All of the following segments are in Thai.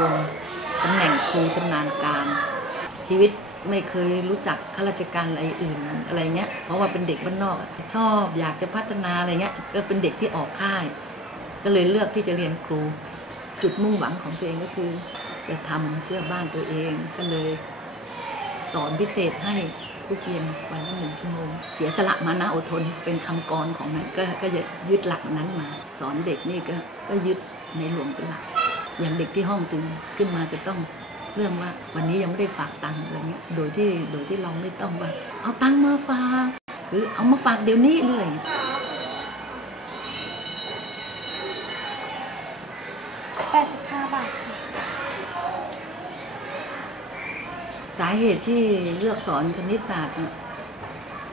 วงตำแหน่งครูชำนาญการ ชีวิตไม่เคยรู้จักข้าราชการอะไรอื่นอะไรเงี้ย เพราะว่าเป็นเด็กบ้านนอกชอบอยากจะพัฒนาอะไรเงี้ย ก็เป็นเด็กที่ออกค่าย ก็เลยเลือกที่จะเรียนครู จุดมุ่งหวังของตัวเองก็คือ จะทำเพื่อบ้านตัวเองก็เลย สอนพิเศษให้ทุกเย็นวันละหนึ่งชั่วโมง เสียสละมานะอดทนเป็นคำกรของนั้นก็ก็จะยึดหลักนั้นมา สอนเด็กนี่ก็ก็ยึดในหลวงเป็นหลัก อย่างเด็กที่ห้องตึงขึ้นมาจะต้องเรื่องว่าวันนี้ยังไม่ได้ฝากตังค์อะไรเงี้ยโดยที่โดยที่เราไม่ต้องว่า เอาตังค์มาฝากหรือเอามาฝากเดี๋ยวนี้หรืออะไรเงี้ย85บาทค่ะสาเหตุที่เลือกสอนคณิตศาสตร์น่ะ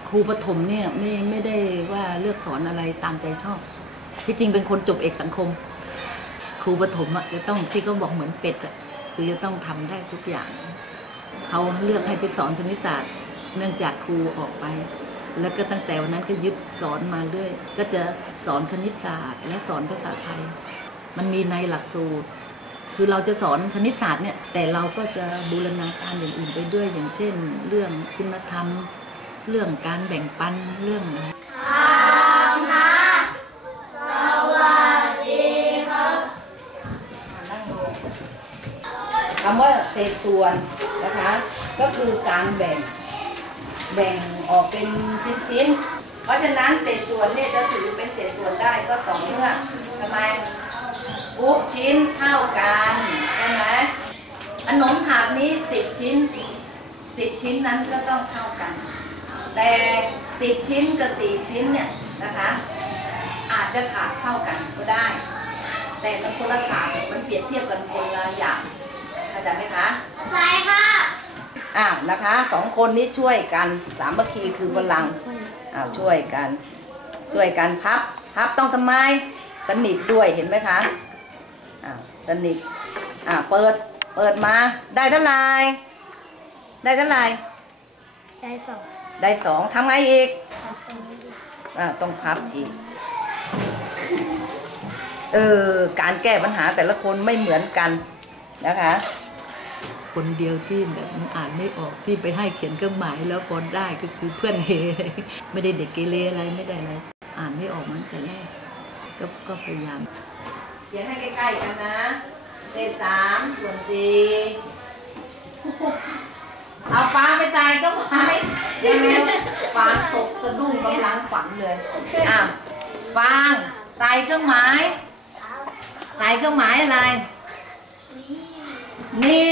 ครูปฐมเนี่ยไม่ไม่ได้ว่าเลือกสอนอะไรตามใจชอบ ที่จริงเป็นคนจบเอกสังคม ครูปฐมอะจะต้องที่เขาบอกเหมือนเป็ดอะคือจะต้องทำได้ทุกอย่าง เขาเลือกให้ไปสอนคณิตศาสตร์ เนื่องจากครูออกไป แล้วก็ตั้งแต่วันนั้นก็ยึดสอนมาเรื่อย ก็จะสอนคณิตศาสตร์ และสอนภาษาไทย มันมีในหลักสูตร คือเราจะสอนคณิตศาสตร์เนี่ย แต่เราก็จะบูรณาการอย่างอื่นไปด้วย อย่างเช่น เรื่องคุณธรรม เรื่องการแบ่งปัน เรื่องอะไร ษส่วนนะคะ ก็คือการแบ่งแบ่งออกเป็นชิ้นๆ เพราะฉะนั้นเศษส่วนเนี่ยจะถือเป็นเศษส่วนได้ก็ต่อเมื่อทำไมทุกชิ้นเท่ากันใช่ไหมขนมถาดนี้สิบชิ้นสิบชิ้นนั้นก็ต้องเท่ากัน แต่สิบชิ้นกับสี่ชิ้นเนี่ยนะคะอาจจะถาดเท่ากันก็ได้ แต่มันคนละถาดมันเปรียบเทียบกันคนละอย่างเข้าใจไหมคะ ใช่ค่ะ อ่านะคะสองคนนี้ช่วยกันสามัคคีคือพลังอ้าวช่วยกัน ช่วยกันพับพับต้องทำไม สนิทด้วยเห็นไหมคะอ้าวสนิทอ่าเปิดเปิดมาได้เท่าไหร่ได้เท่าไหร่ได้สองได้สองทำไงอีกครับตรงนี้อ่าต้องพับอีกเออการแก้ปัญหาแต่ละคนไม่เหมือนกันนะคะ คนเดียวที่แบบมันอ่านไม่ออกที่ไปให้เขียนเครื่องหมายแล้วพอได้ก็คือเพื่อนเฮไม่ได้เด็กเกเรอะไรไม่ได้อะไรอ่านไม่ออกมันแต่แรกก็ก็พยายามเขียนให้ใกล้ๆกันนะเศษสามส่วนสี่เอาฟางไปใส่ก็หมายเร็วๆฟางตกสะดุ้งกำลังฝันเลยอะฟางใส่เครื่องหมายใส่เครื่องหมายอะไร นี่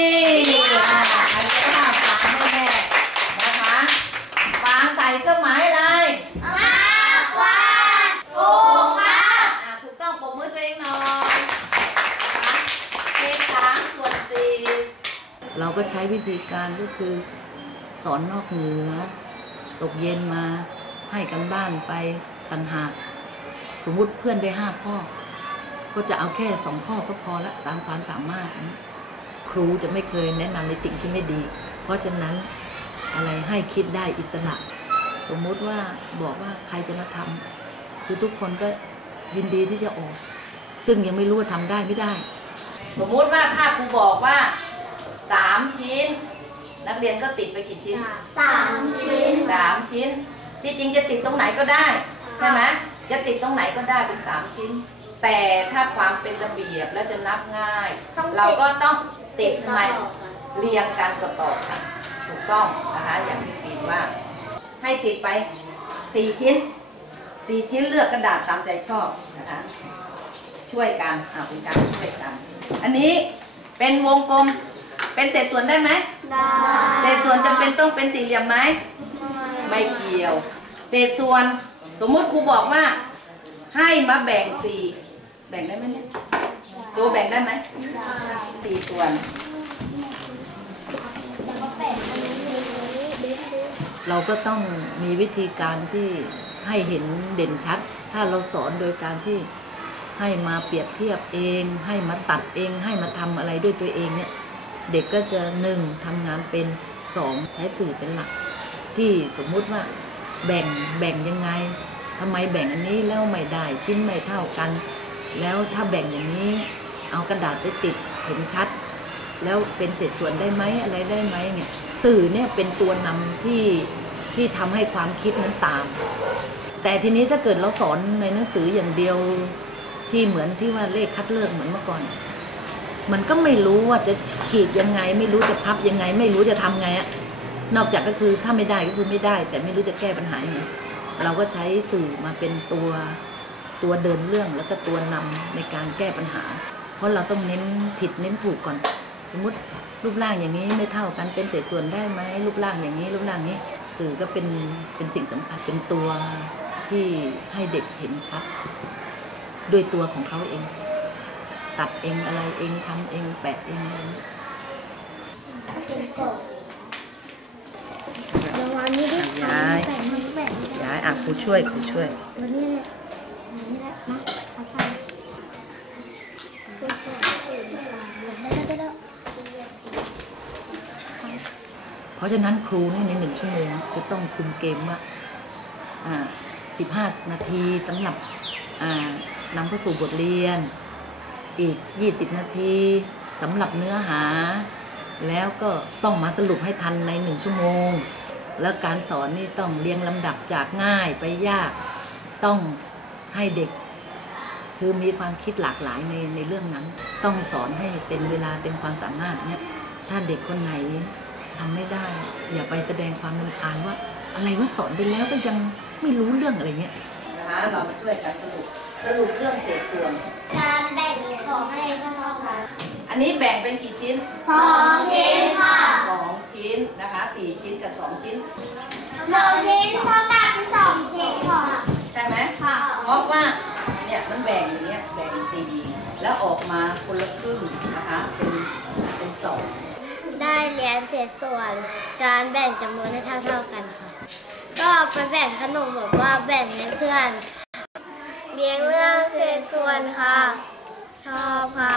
อะอันนี้ก็ฟางแน่นะคะฟางใส่เครื่องหมายอะไรมากกว่าถูกครับอะถูกต้องปรบมือตัวเองหน่อยเศษสามส่วนสี่เราก็ใช้วิธีการก็คือสอนนอกเหนือ ตกเย็นมาให้กันบ้านไปต่างหาก สมมุติเพื่อนได้ห้าข้อ ก็จะเอาแค่สองข้อก็พอละตามความสามารถนะ ครูจะไม่เคยแนะนำในสิ่งที่ไม่ดี เพราะฉะนั้นอะไรให้คิดได้อิสระ สมมุติว่าบอกว่าใครจะมาทำคือทุกคนก็ยินดีที่จะออก ซึ่งยังไม่รู้ว่าทำได้ไม่ได้ สมมุติว่าถ้าครูบอกว่าสามชิ้น นักเรียนก็ติดไปกี่ชิ้นสามชิ้นสามชิ้น ที่จริงจะติดตรงไหนก็ได้ ใช่ไหมจะติดตรงไหนก็ได้เป็นสามชิ้น แต่ถ้าความเป็นระเบียบแล้วจะนับง่าย เราก็ต้อง ติดทำไมเรียงกันต่อๆกันถูกต้องนะคะอย่างที่ตีว่า ให้ติดไปสี่ชิ้นสี่ชิ้นเลือกกระดาษตามใจชอบนะคะ ช่วยกันอ่าเป็นการช่วยกัน อันนี้เป็นวงกลมเป็นเศษส่วนได้ไหมได้เศษส่วนจำเป็นต้องเป็นสี่เหลี่ยมไหมไม่เกี่ยว เศษส่วนสมมุติครูบอกว่า ให้มาแบ่งสี่แบ่งได้ไหมเนี่ย ตัวแบ่งได้ไหมสี่ส่วน เราก็ต้องมีวิธีการที่ให้เห็นเด่นชัด ถ้าเราสอนโดยการที่ให้มาเปรียบเทียบเอง ให้มาตัดเอง ให้มาทำอะไรด้วยตัวเองเนี่ย เด็กก็จะหนึ่งทำงานเป็นสองใช้สื่อเป็นหลัก ที่สมมุติว่าแบ่งแบ่งยังไงทำไมแบ่งอันนี้แล้วไม่ได้ชิ้นไม่เท่ากัน แล้วถ้าแบ่งอย่างนี้ เอากระดาษไปติดเห็นชัด แล้วเป็นเศษส่วนได้ไหมอะไรได้ไหมเนี่ยสื่อเนี่ยเป็นตัวนำที่ที่ทำให้ความคิดนั้นตาม แต่ทีนี้ถ้าเกิดเราสอนในหนังสืออย่างเดียวที่เหมือนที่ว่าเลขคัดเลือกเหมือนเมื่อก่อน มันก็ไม่รู้ว่าจะขีดยังไง ไม่รู้จะพับยังไง ไม่รู้จะทำไงอะนอกจากก็คือถ้าไม่ได้ก็คือไม่ได้ แต่ไม่รู้จะแก้ปัญหายังไงเราก็ใช้สื่อมาเป็นตัวตัวเดินเรื่องแล้วก็ตัวนำในการแก้ปัญหา เพราะเราต้องเน้นผิดเน้นถูกก่อน สมมติรูปร่างอย่างนี้ไม่เท่ากันเป็นเศษส่วนได้ไหมรูปร่างอย่างนี้ รูปร่างนี้ สื่อก็เป็นเป็นสิ่งสำคัญเป็นตัวที่ให้เด็กเห็นชัดด้วยตัวของเขาเอง ตัดเองอะไรเองทำเองแปะเองอะไรอย่างเงี้ยเดี๋ยววันนี้ได้ทำแบ่งมันแบ่งย้ายอะครูช่วยครูช่วย วันนี้แหละวันนี้แหละนะอาจารย์ได้ได้ได้ เพราะฉะนั้นครูนี่ในหนึ่งชั่วโมงจะต้องคุมเกมว่าสิบห้านาทีสำหรับนำเข้าสู่บทเรียน อีก 20 นาทีสำหรับเนื้อหา แล้วก็ต้องมาสรุปให้ทันในหนึ่งชั่วโมง แล้วการสอนนี่ต้องเรียงลำดับจากง่ายไปยากต้องให้เด็ก คือมีความคิดหลากหลายในในเรื่องนั้น ต้องสอนให้เต็มเวลาเต็มความสามารถเนี่ยถ้าเด็กคนไหน ทำไม่ได้ อย่าไปแสดงความรำคาญว่า อะไรว่าสอนไปแล้วก็ยังไม่รู้เรื่องอะไรเงี้ยนะคะเรามาช่วยกันสรุปสรุปเรื่องเศษส่วน การแบ่งของให้เท่ากันอันนี้แบ่งเป็นกี่ชิ้นสองชิ้นค่ะสองชิ้นนะคะสี่ชิ้นกับสองชิ้นหนึ่งชิ้นเท่ากับสองชิ้นค่ะ ใช่ไหมค่ะเพราะว่าเนี่ยมันแบ่งอย่างเงี้ยแบ่งสี่แล้วออกมาคนละครึ่งนะคะเป็นเป็นสอง ได้เรียนเศษส่วนการแบ่งจำนวนให้เท่าๆกันค่ะ ก็ไปแบ่งขนมแบบว่าแบ่งให้เพื่อนเรียงเรื่องเศษส่วนค่ะ ชอบค่ะ